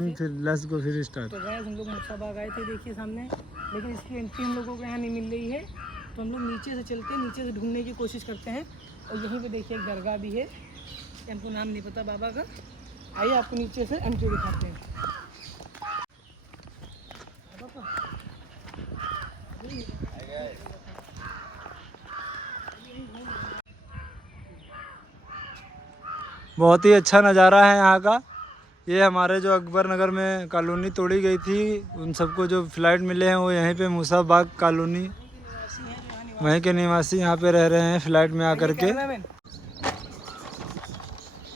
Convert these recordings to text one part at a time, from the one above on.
फिर let's go फिर start. तो गाइस हम लोग मूसाबाग आए थे, देखिए सामने, लेकिन इसकी एंट्री हम लोगों को यहाँ नहीं मिल रही है, तो हम लोग नीचे से चलते हैं, नीचे से ढूंढने की कोशिश करते हैं। और यहीं पे देखिए एक दरगाह भी है, हमको नाम नहीं पता बाबा का। आइए आपको नीचे से एंट्री दिखाते हैं। बहुत ही अच्छा नज़ारा है यहाँ का। ये हमारे जो अकबर नगर में कॉलोनी तोड़ी गई थी, उन सबको जो फ्लैट मिले हैं वो यहीं पे मूसाबाग कॉलोनी, वहीं के निवासी यहाँ पे रह रहे हैं फ्लैट में आकर के।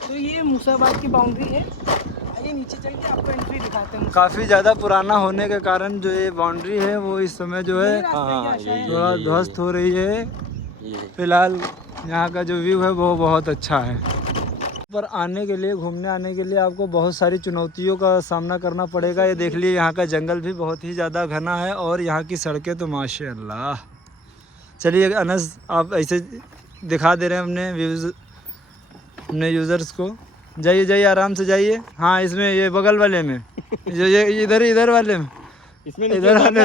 तो ये मूसाबाग की बाउंड्री है। आइए नीचे चल के आपको एंट्री दिखाते हैं। काफ़ी ज़्यादा पुराना होने के कारण जो ये बाउंड्री है वो इस समय जो है थोड़ा ध्वस्त हो रही है। फिलहाल यहाँ का जो व्यू है वो बहुत अच्छा है। पर आने के लिए, घूमने आने के लिए आपको बहुत सारी चुनौतियों का सामना करना पड़ेगा। ये देख लिए यहाँ का जंगल भी बहुत ही ज़्यादा घना है और यहाँ की सड़कें तो माशाल्लाह। चलिए अनस, आप ऐसे दिखा दे रहे हैं अपने यूज़र्स को। जाइए जाइए, आराम से जाइए। हाँ, इसमें ये बगल वाले में जो ये इधर वाले में, इसमें इधर वाले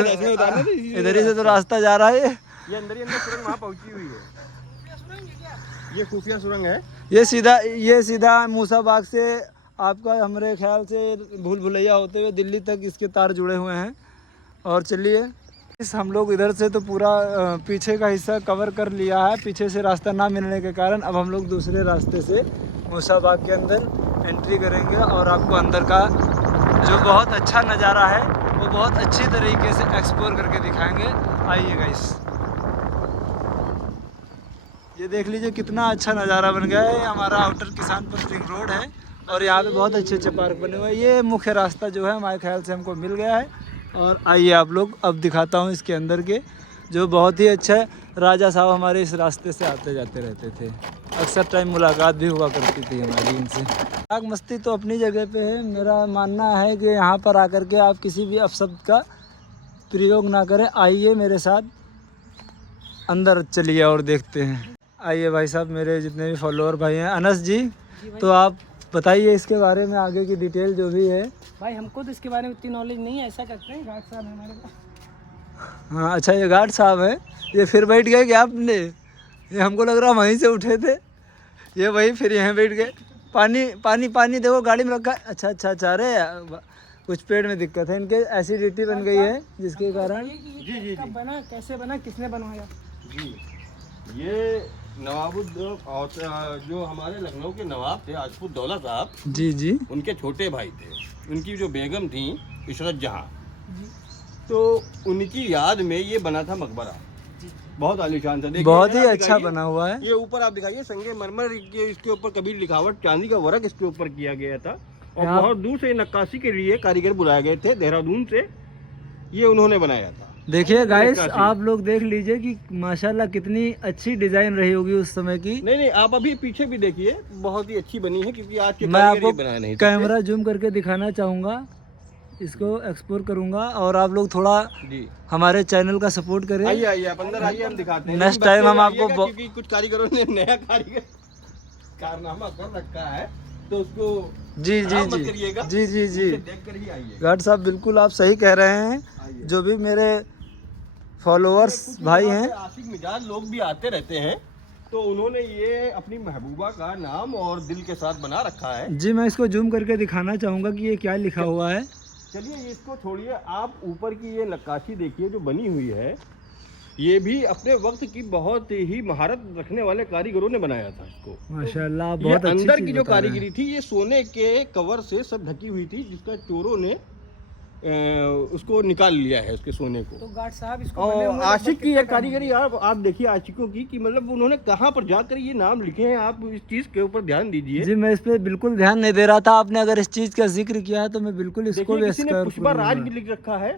इधर ही से तो रास्ता जा रहा है। ये अंदर ही अंदर सुरंग वहाँ पहुँची हुई है। ये खुफिया सुरंग है। ये सीधा मूसाबाग से आपका हमारे ख्याल से भूल भुलैया होते हुए दिल्ली तक इसके तार जुड़े हुए हैं। और चलिए हम लोग इधर से तो पूरा पीछे का हिस्सा कवर कर लिया है। पीछे से रास्ता ना मिलने के कारण अब हम लोग दूसरे रास्ते से मूसाबाग के अंदर एंट्री करेंगे और आपको अंदर का जो बहुत अच्छा नज़ारा है वो बहुत अच्छी तरीके से एक्सप्लोर करके दिखाएंगे। आइएगा इस, ये देख लीजिए कितना अच्छा नज़ारा बन गया है। हमारा आउटर किसानपुर रिंग रोड है और यहाँ पे बहुत अच्छे अच्छे पार्क बने हुए हैं। ये मुख्य रास्ता जो है हमारे ख्याल से हमको मिल गया है। और आइए आप लोग अब दिखाता हूँ इसके अंदर के, जो बहुत ही अच्छा है। राजा साहब हमारे इस रास्ते से आते जाते रहते थे, अक्सर टाइम मुलाकात भी हुआ करती थी हमारी इनसे। आग मस्ती तो अपनी जगह पे है। मेरा मानना है कि यहाँ पर आकर के आप किसी भी अपशब्द का प्रयोग ना करें। आइए मेरे साथ अंदर चलिए और देखते हैं। आइए भाई साहब, मेरे जितने भी फॉलोअर भाई हैं। अनस जी, तो आप बताइए इसके बारे में आगे की डिटेल जो भी है। भाई हमको तो इसके बारे में इतनी नॉलेज नहीं है, ऐसा करते हैं गार्ड साहब हमारे पास। हाँ अच्छा, ये गार्ड साहब है। ये फिर बैठ गए क्या आपने? ये हमको लग रहा वहीं से उठे थे, ये वहीं फिर यहाँ बैठ गए। पानी पानी पानी देखो गाड़ी में रखा है। अच्छा अच्छा अच्छा, अरे कुछ पेड़ में दिक्कत है इनके, एसिडिटी बन गई है जिसके कारण। जी कब बना, कैसे बना, किसने बनवाया? जी, ये नवाबुद्दौला और जो हमारे लखनऊ के नवाब थे आजपुर दौला साहब, जी जी, उनके छोटे भाई थे। उनकी जो बेगम थी इशरत जहाँ, तो उनकी याद में ये बना था मकबरा। बहुत आलीशान था, बहुत ही अच्छा बना हुआ है। ये ऊपर आप दिखाइए, संगे मरमर के इसके ऊपर कबीर लिखावट, चांदी का वर्क इसके ऊपर किया गया था। और बहुत दूर से नक्काशी के लिए कारीगर बुलाए गए थे, देहरादून से। ये उन्होंने बनाया था। देखिए गाइस, आप लोग देख लीजिए कि माशाल्लाह कितनी अच्छी डिजाइन रही होगी उस समय की। नहीं, आप अभी पीछे भी देखिए, बहुत ही अच्छी बनी है, क्योंकि आज के मैं आपको बनाया नहीं कैमरा जूम करके दिखाना चाहूँगा, इसको एक्सप्लोर करूँगा और आप लोग थोड़ा हमारे चैनल का सपोर्ट करें। आइए आप अंदर आइए, हम दिखाते हैं। नेक्स्ट टाइम हम आपको, क्योंकि कुछ कारीगरों ने नया कारनामा कर रखा है, तो उसको जी जी मत जी करिएगा। जी जी जी, देख कर ही आइए। गार्ड साहब बिल्कुल आप सही कह रहे हैं। जो भी मेरे फॉलोअर्स भाई हैं, आशिक मिजाज लोग भी आते रहते हैं, तो उन्होंने ये अपनी महबूबा का नाम और दिल के साथ बना रखा है। जी मैं इसको जूम करके दिखाना चाहूँगा कि ये क्या लिखा हुआ है। चलिए इसको छोड़िए, आप ऊपर की ये नक्काशी देखिए जो बनी हुई है। ये भी अपने वक्त की बहुत ही महारत रखने वाले कारीगरों ने बनाया था इसको। माशाल्लाह, बहुत अच्छी अंदर की चीज़ जो बता रहे हैं। कारीगरी थी, ये सोने के कवर से सब ढकी हुई थी, जिसका चोरों ने उसको निकाल लिया है, उसके सोने को। तो गार्ड साहब इसको और आशिक की ये कारीगरी आप देखिए आशिकों की, कि मतलब उन्होंने कहाँ पर जाकर ये नाम लिखे हैं। आप इस चीज के ऊपर ध्यान दीजिए। जी मैं इस पे बिल्कुल ध्यान नहीं दे रहा था, आपने अगर इस चीज का जिक्र किया है तो मैं बिल्कुल इसको भी किसी ने पुष्पा राज भी लिख रखा है,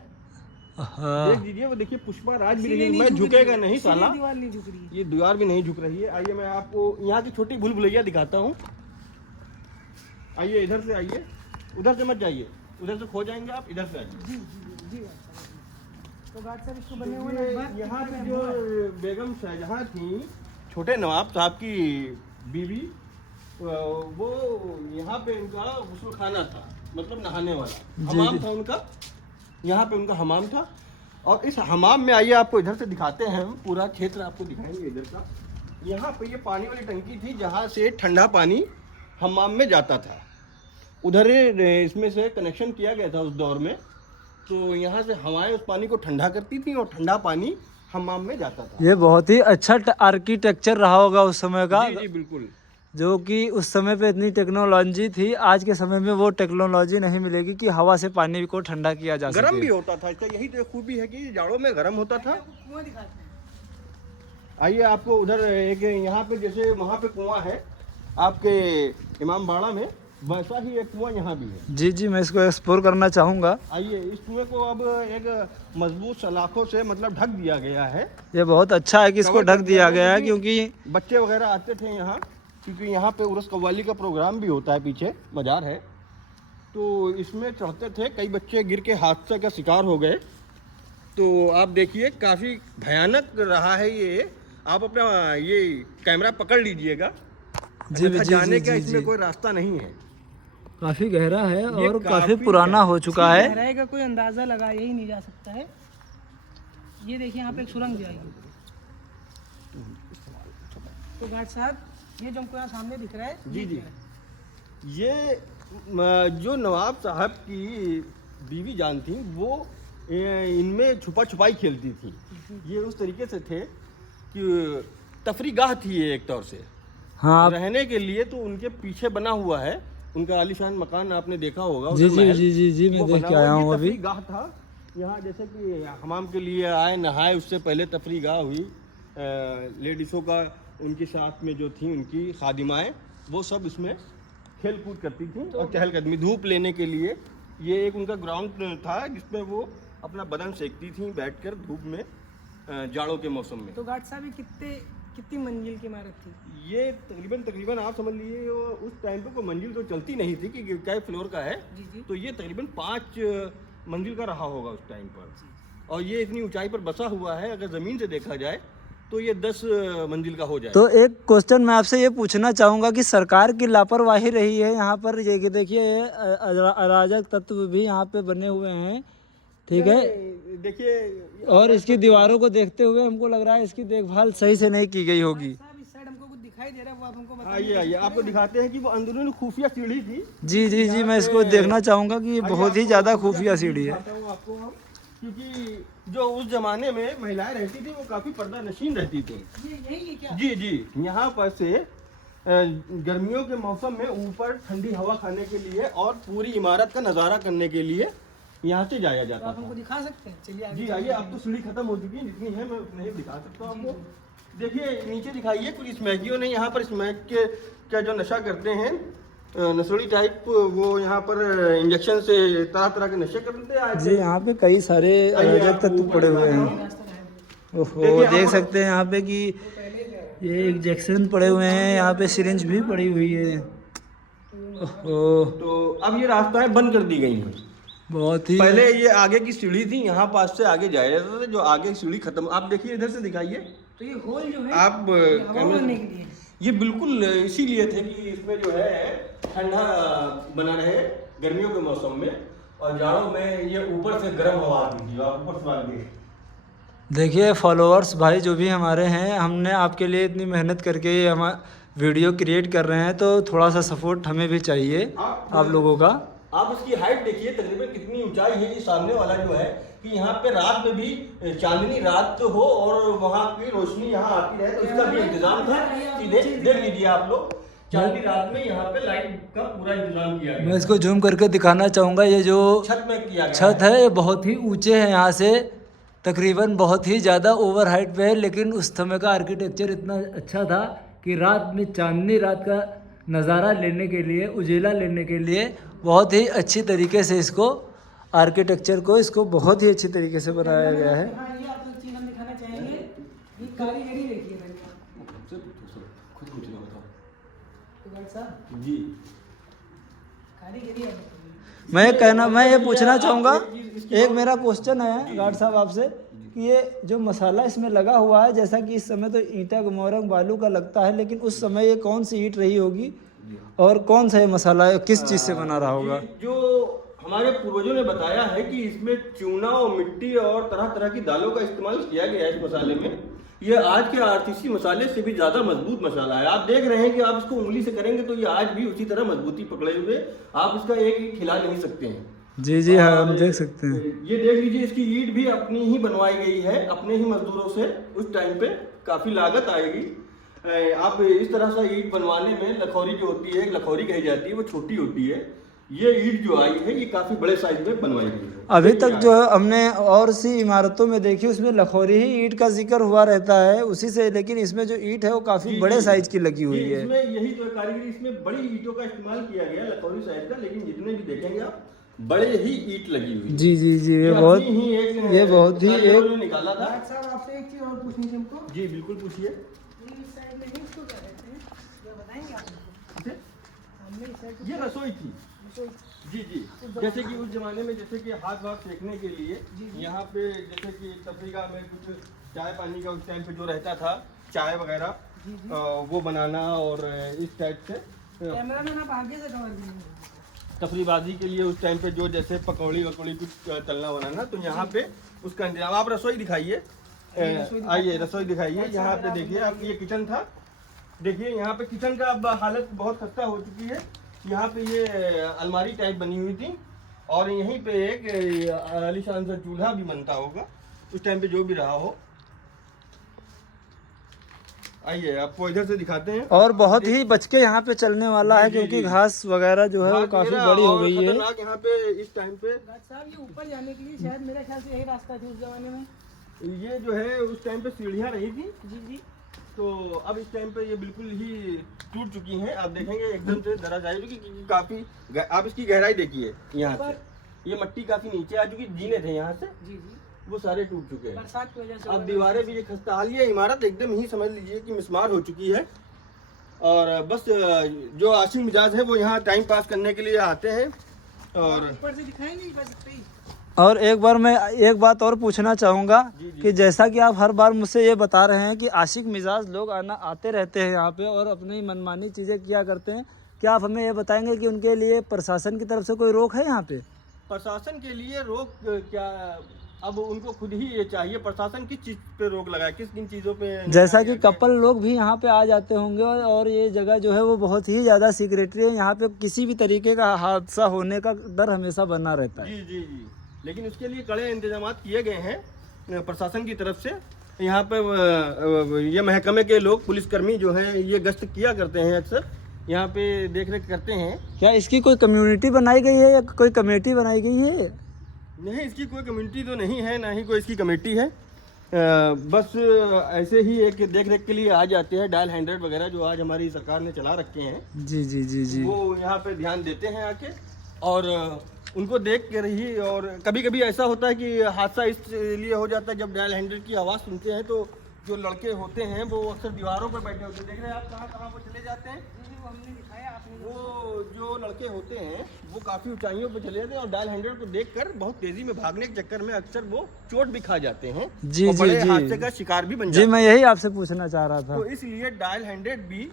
हाँ। देख लीजिए, वो देखिए पुष्पा राज भी लिखी। मैं झुकेगा नहीं साला, दीवार नहीं झुक रही है। ये दीवार भी नहीं झुक रही है। आइए मैं आपको यहाँ की छोटी भूल भुलैया दिखाता हूँ। आइए इधर से आइए, उधर से मत जाइए, उधर से खो जाएंगे आप, इधर से आइए। जी तो गार्ड साहब इसको बने हुए यहाँ पे जो बेगम शाहजहां थी, छोटे नवाब साहब की बीवी, वो यहाँ पे इनका गुस्ल खाना था। मतलब नहाने वाला हमाम था उनका, यहाँ पे उनका हमाम था। और इस हमाम में आइए आपको इधर से दिखाते हैं, हम पूरा क्षेत्र आपको दिखाएंगे इधर का। यहाँ पे ये पानी वाली टंकी थी जहाँ से ठंडा पानी हमाम में जाता था, उधर इसमें से कनेक्शन किया गया था उस दौर में। तो यहाँ से हवाएं उस पानी को ठंडा करती थी और ठंडा पानी हमाम में जाता था। ये बहुत ही अच्छा आर्किटेक्चर रहा होगा उस समय का। जी बिल्कुल। जो कि उस समय पे इतनी टेक्नोलॉजी थी, आज के समय में वो टेक्नोलॉजी नहीं मिलेगी कि हवा से पानी को ठंडा किया जा सके। गर्म भी होता था इसका, यही तो खूबी है कि जाड़ों में गर्म होता था। कुआं दिखाते हैं। आइए आपको उधर एक यहाँ पे जैसे वहाँ पे कुआं है आपके इमाम बाड़ा में, वैसा ही एक कुआं यहाँ भी है। जी जी, मैं इसको एक्सप्लोर करना चाहूँगा। आइए, इस कुएं को अब एक मजबूत सलाखों से मतलब ढक दिया गया है। ये बहुत अच्छा है कि इसको ढक दिया गया है, क्योंकि बच्चे वगैरह आते थे यहाँ, क्योंकि यहाँ पे उर्स कव्वाली का प्रोग्राम भी होता है, पीछे बाजार है, तो इसमें चढ़ते थे। कई बच्चे गिर के हादसे का शिकार हो गए। तो आप देखिए काफ़ी भयानक रहा है ये। आप अपना ये कैमरा पकड़ लीजिएगा। जी जी जाने जी का जी इसमें जी। कोई रास्ता नहीं है। काफी गहरा है और काफी काफी पुराना हो चुका है। गहराई का कोई अंदाजा लगाया ही नहीं जा सकता है। ये देखिए यहाँ पे एक सुरंग जाएगी। तो गार्ड साहब, ये जो हमको यहाँ सामने दिख रहा है, जी जी, ये जो नवाब साहब की बीवी जान थी, वो इनमें छुपा छुपाई खेलती थी। ये उस तरीके से थे कि तफरीगाह थी ये एक तौर से। हाँ रहने के लिए तो उनके पीछे बना हुआ है उनका आलीशान मकान, आपने देखा होगा। जी उधर जी महल, जी जी जी, मैं वो देख बना के हुआ आया ये हूँ अभी। तफरीगाह था। यहाँ जैसे कि हमाम के लिए आए, नहाए, उससे पहले तफरीगाह हुई। लेडीज़ों का उनके साथ में जो थी उनकी खादिमाएँ, वो सब इसमें खेल कूद करती थी और चहलकदमी धूप लेने के लिए। ये एक उनका ग्राउंड था जिसमें वो अपना बदन सेकती थी बैठकर धूप में, जाड़ों के मौसम में। तो गार्ड साहब, ये कितनी मंजिल की इमारत थी? ये तकरीबन आप समझ लीजिए उस टाइम पे कोई मंजिल तो चलती नहीं थी कि क्या फ्लोर का है। जी जी। तो ये तकरीबन 5 मंजिल का रहा होगा उस टाइम पर। और ये इतनी ऊंचाई पर बसा हुआ है, अगर ज़मीन से देखा जाए तो ये 10 मंजिल का हो जाए। तो एक क्वेश्चन मैं आपसे ये पूछना चाहूँगा कि सरकार की लापरवाही रही है यहाँ पर। ये कि देखिए, अराजक तत्व भी यहाँ पे बने हुए हैं, ठीक है। देखिए, और इसकी दीवारों को देखते हुए हमको लग रहा है इसकी देखभाल सही से नहीं की गई होगी। साहब, इस साइड हमको कुछ दिखाई दे रहा है, वो आप हमको बताइए। आइए आइए आपको दिखाते हैं कि वो अंदरूनी खुफिया सीढ़ी थी। जी जी जी, मैं इसको देखना चाहूँगा कि ये बहुत ही ज़्यादा खुफिया सीढ़ी है। दिखाता हूँ आपको हम, क्योंकि जो उस जमाने में महिलाएं रहती थी वो काफ़ी पर्दा नशीन रहती थी। ये यही है क्या? जी जी, यहाँ पर से गर्मियों के मौसम में ऊपर ठंडी हवा खाने के लिए और पूरी इमारत का नज़ारा करने के लिए यहाँ से जाया तो जाता आप था। हमको दिखा सकते हैं? चलिए आगे जी आइए, अब तो सीढ़ी खत्म हो चुकी है, जितनी है मैं उतनी ही दिखा सकता हूँ आपको। देखिए नीचे दिखाइए, कुछ स्मैकियों ने यहाँ पर स्मैक के क्या जो नशा करते हैं, नशेड़ी टाइप, वो यहाँ पर इंजेक्शन से तरह तरह के नशे करते हैं। जी, यहाँ पे कई सारे अराजक तत्व पड़े हुए हैं। ओहो, देख सकते हैं यहाँ पे कि ये इंजेक्शन पड़े हुए हैं, यहाँ पे सिरिंज भी पड़ी हुई है। ओहो, तो अब ये रास्ता है बंद कर दी गई है। बहुत ही पहले ये आगे की सीढ़ी थी, यहाँ पास से आगे जाया जाता था, जो आगे सीढ़ी खत्म। आप देखिए इधर से दिखाइए तो ये होल जो है, आप, ये हवा भरने के लिए। ये बिल्कुल इसीलिए थे कि इसमें जो है ठंडा बना रहे गर्मियों के मौसम में, और जाड़ों में ये ऊपर से गर्म हवा आती थी। आप ऊपर से आगे देखिए फॉलोअर्स भाई जो भी हमारे हैं, हमने आपके लिए इतनी मेहनत करके ये हम वीडियो क्रिएट कर रहे हैं, तो थोड़ा सा सपोर्ट हमें भी चाहिए आप लोगों का। आप इसकी हाइट देखिए तकरीबन कितनी ऊंचाई है। ये सामने वाला जो है कि यहाँ पे रात में भी चांदनी रात हो और वहाँ की रोशनी यहाँ आती रहे, तो इसका भी इंतजाम था। सीधे देख लीजिए आप लोग, चांदनी रात में यहाँ पे लाइट का पूरा इंतजाम किया गया। मैं इसको जूम करके दिखाना चाहूँगा। ये जो छत में किया गया छत है ये बहुत ही ऊंचे है, यहाँ से तकरीबन बहुत ही ज़्यादा ओवर हाइट पे है। लेकिन उस समय का आर्किटेक्चर इतना अच्छा था कि रात में चांदनी रात का नज़ारा लेने के लिए, उजेला लेने के लिए बहुत ही अच्छी तरीके से इसको आर्किटेक्चर को इसको बहुत ही अच्छी तरीके से बनाया गया है। हाँ, ये आप लोग चीज़ हम दिखाना चाहेंगे। ये कारीगरी देखिए भाई। खुद कुछ ना बताओ। तो गार्ड साहब, जी, कारीगरी आप बताइए। मैं ये पूछना चाहूँगा, एक मेरा क्वेश्चन है गार्ड साहब आपसे कि ये जो मसाला इसमें लगा हुआ है, जैसा कि इस समय तो ईंटा मोरंग बालू का लगता है, लेकिन उस समय ये कौन सी ईंट रही होगी और कौन सा ये मसाला है, किस चीज़ से बना रहा होगा? जो हमारे पूर्वजों ने बताया है कि इसमें चूना और मिट्टी और तरह तरह की दालों का इस्तेमाल किया गया है इस मसाले में। ये आज के आरसीसी मसाले से भी ज्यादा मजबूत मसाला है। आप देख रहे हैं कि आप इसको उंगली से करेंगे तो ये आज भी उसी तरह मजबूती पकड़े हुए, आप इसका एक खिला नहीं सकते हैं। जी जी हाँ, हम देख सकते हैं। ये देख लीजिए, इसकी ईंट भी अपनी ही बनवाई गई है, अपने ही मजदूरों से। उस टाइम पे काफी लागत आएगी। आप इस तरह से ईंट बनवाने में लखौरी जो होती है, लखौरी कही जाती है, वो छोटी होती है। ये ईंट जो आई है ये काफी बड़े साइज में बनवाई गई है। अभी तक जो है हमने और सी इमारतों में देखी, उसमें लखौरी ही ईंट का जिक्र हुआ रहता है उसी से, लेकिन इसमें जो ईंट है वो काफी बड़े साइज की लगी हुई है। इसमें यही तो कारीगरी, इसमें बड़ी ईंटों का इस्तेमाल किया गया लखौरी साइज का, लेकिन जितने भी देखेंगे आप बड़े ही ईंट लगी हुई। जी जी जी, ये बहुत ही एक निकाला था। साहब आपसे एक चीज और पूछनी थी हमको। जी बिल्कुल पूछिए। इस साइड में ही इसको क्या कहते हैं, ये बताएंगे आप हमको? हमने इस साइड ये रसोई थी। जी जी, जैसे कि उस जमाने में जैसे कि हाथ वाथ सेकने के लिए यहाँ पे जैसे कि तफरीगा में कुछ चाय पानी का उस टाइम पे जो रहता था, चाय वगैरह वो बनाना, और इस टाइप से कैमरा मैन आप आगे से कवर कीजिए। तफरीबाजी के लिए उस टाइम पे जो जैसे पकौड़ी वकौड़ी कुछ तलना बनाना, तो यहाँ पे उसका इंतजाम। आप रसोई दिखाइए, आइए रसोई दिखाइए। यहाँ पे देखिए आप, ये किचन था। देखिए यहाँ पे किचन का अब हालत बहुत खस्ता हो चुकी है। यहाँ पे ये अलमारी टाइप बनी हुई थी, और यहीं पे एक आलीशान सा चूल्हा भी बनता होगा उस टाइम पे, जो भी रहा हो। आइए आपको इधर से दिखाते हैं। और बहुत ही बच के यहाँ पे चलने वाला है, क्योंकि घास वगैरह जो है वो काफी बड़ी हो गई है। यहाँ पे इस टाइम पे साहब ये ऊपर जाने के लिए शायद मेरे ख्याल से यही रास्ता थी उस जमाने में। ये जो है उस टाइम पे सीढ़ियाँ रही थी। जी जी। तो अब इस टाइम पे ये बिल्कुल ही टूट चुकी हैं। आप देखेंगे एकदम से दराज आई, क्योंकि काफी आप इसकी गहराई देखिए। यहाँ से ये मट्टी काफी नीचे आ चुकी, जीने थे यहाँ से, जी जी, वो सारे टूट चुके हैं। बरसात की वजह से। अब दीवारें भी ये खस्ता हाल, ये इमारत एकदम ही समझ लीजिए कि मिसमार हो चुकी है। और बस जो आशिक मिजाज है वो यहाँ टाइम पास करने के लिए आते हैं। और ऊपर से दिखाएंगे बस इतना ही। और एक बार मैं एक बात और पूछना चाहूँगा कि जैसा कि आप हर बार मुझसे ये बता रहे हैं कि आशिक मिजाज लोग आते रहते हैं यहाँ पे और अपनी मनमानी चीज़ें किया करते हैं, क्या आप हमें ये बताएंगे कि उनके लिए प्रशासन की तरफ से कोई रोक है यहाँ पे? प्रशासन के लिए रोक क्या, अब उनको खुद ही ये चाहिए प्रशासन किस चीज़ पे रोक लगाए, किस किन चीज़ों पे। जैसा कि कपल लोग भी यहाँ पे आ जाते होंगे, और ये जगह जो है वो बहुत ही ज़्यादा सीक्रेटरी है, यहाँ पे किसी भी तरीके का हादसा होने का डर हमेशा बना रहता है। जी जी जी, लेकिन उसके लिए कड़े इंतजाम किए गए हैं प्रशासन की तरफ से। यहाँ पे ये महकमे के लोग, पुलिसकर्मी जो हैं, ये गश्त किया करते हैं, अक्सर यहाँ पे देख रेख करते हैं। क्या इसकी कोई कम्युनिटी बनाई गई है या कोई कमेटी बनाई गई है? नहीं, इसकी कोई कम्युनिटी तो नहीं है, ना ही कोई इसकी कमेटी है। बस ऐसे ही एक देख रेख के लिए आ जाते हैं। डायल 100 वगैरह जो आज हमारी सरकार ने चला रखे हैं, जी जी जी जी, वो यहाँ पे ध्यान देते हैं आके, और उनको देख कर ही। और कभी कभी ऐसा होता है कि हादसा इसलिए हो जाता है, जब डायल 100 की आवाज़ सुनते हैं तो जो लड़के होते हैं वो अक्सर दीवारों पर बैठे होते हैं। देख रहे हैं आप कहाँ कहाँ वो चले जाते हैं। वो हमने दिखाया, आपने वो जो लड़के होते हैं वो काफ़ी ऊंचाइयों पर चले जाते हैं, और डायल 100 को देखकर बहुत तेज़ी में भागने के चक्कर में अक्सर वो चोट भी खा जाते हैं। जी और जी बड़े जी, हादसे का शिकार भी बन जाते जी हैं। मैं यही आपसे पूछना चाह रहा था। तो इसलिए डायल 100 भी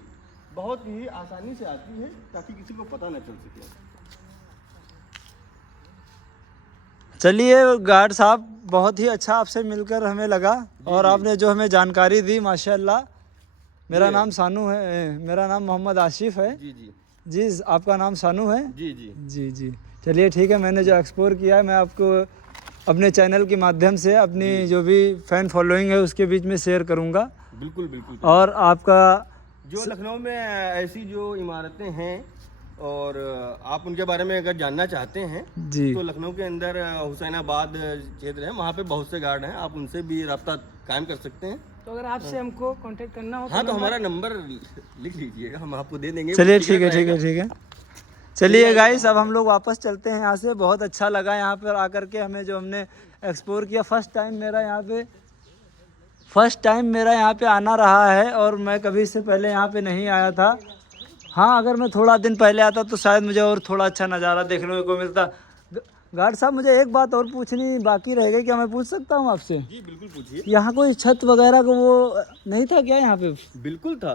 बहुत ही आसानी से आती है, ताकि किसी को पता न चल सके। चलिए गार्ड साहब, बहुत ही अच्छा आपसे मिलकर हमें लगा, और आपने जो हमें जानकारी दी माशाल्लाह। मेरा नाम सानू है, मेरा नाम मोहम्मद आशिफ है। जी जी जी, आपका नाम सानू है? जी जी जी जी, चलिए ठीक है। मैंने जो एक्सप्लोर किया है मैं आपको अपने चैनल के माध्यम से अपनी जो भी फ़ैन फॉलोइंग है उसके बीच में शेयर करूंगा। बिल्कुल बिल्कुल। और आपका जो लखनऊ में ऐसी जो इमारतें हैं, और आप उनके बारे में अगर जानना चाहते हैं जी, तो लखनऊ के अंदर हुसैनाबाद क्षेत्र है, वहाँ पे बहुत से गार्ड हैं, आप उनसे भी रब्ता कायम कर सकते हैं। तो अगर आपसे हमको कांटेक्ट करना हो हाँ, तो हमारा नंबर लिख लीजिएगा, हम आपको दे देंगे। चलिए ठीक है ठीक है ठीक है। चलिए गाइस, अब हम लोग वापस चलते हैं यहाँ से। बहुत अच्छा लगा यहाँ पर आकर के, हमें जो हमने एक्सप्लोर किया। फर्स्ट टाइम मेरा यहाँ पे आना रहा है, और मैं कभी इससे पहले यहाँ पे नहीं आया था। हाँ, अगर मैं थोड़ा दिन पहले आता तो शायद मुझे और थोड़ा अच्छा नज़ारा देखने को मिलता। गार्ड साहब, मुझे एक बात और पूछनी बाकी रह गई, क्या मैं पूछ सकता हूँ आपसे? जी बिल्कुल पूछिए। यहाँ कोई छत वगैरह का वो नहीं था क्या यहाँ पे? बिल्कुल था,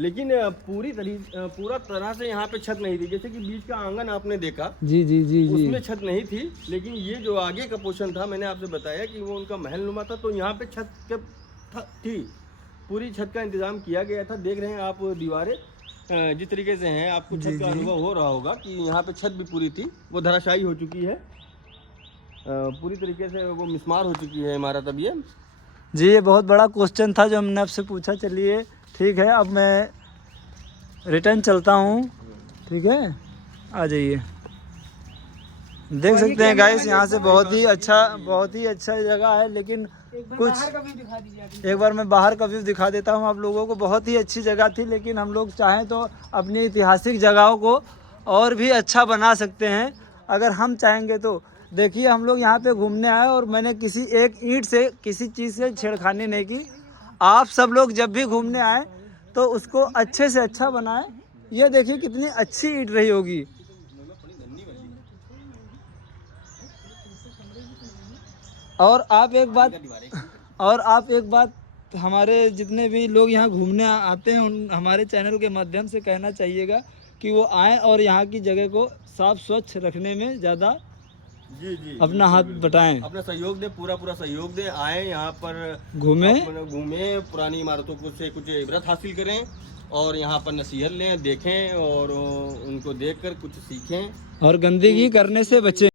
लेकिन पूरा तरह से यहाँ पे छत नहीं थी। जैसे कि बीच का आंगन आपने देखा, जी जी जी जी। उसमें छत नहीं थी, लेकिन ये जो आगे का पोर्शन था, मैंने आपसे बताया कि वो उनका महल नुमा था, तो यहाँ पे छत थी, पूरी छत का इंतजाम किया गया था। देख रहे हैं आप दीवारें जिस तरीके से हैं, आपको छत का अनुभव हो रहा होगा कि यहाँ पे छत भी पूरी थी, वो धराशायी हो चुकी है, पूरी तरीके से वो मिस्मार हो चुकी है इमारत अब ये। जी ये बहुत बड़ा क्वेश्चन था जो हमने आपसे पूछा। चलिए ठीक है, अब मैं रिटर्न चलता हूँ। ठीक है, आ जाइए। देख सकते हैं गाइस, यहाँ से बहुत ही अच्छा जगह है, लेकिन कुछ बाहर का व्यू दिखा दीजिए आप। एक बार मैं बाहर का व्यू दिखा देता हूँ आप लोगों को। बहुत ही अच्छी जगह थी, लेकिन हम लोग चाहें तो अपनी ऐतिहासिक जगहों को और भी अच्छा बना सकते हैं अगर हम चाहेंगे तो। देखिए हम लोग यहाँ पे घूमने आए और मैंने किसी एक ईंट से किसी चीज़ से छेड़खानी नहीं की। आप सब लोग जब भी घूमने आए तो उसको अच्छे से अच्छा बनाएं। ये देखिए कितनी अच्छी ईंट रही होगी। और आप एक बात हमारे जितने भी लोग यहाँ घूमने आते हैं उन हमारे चैनल के माध्यम से कहना चाहिएगा कि वो आएँ और यहाँ की जगह को साफ स्वच्छ रखने में ज़्यादा जी अपना हाथ बटाएं, अपना सहयोग दें, पूरा सहयोग दें। आए यहाँ पर घूमें, पुरानी इमारतों को से कुछ इबरत हासिल करें और यहाँ पर नसीहत लें, देखें और उनको देखकर कुछ सीखें और गंदगी करने से बचें।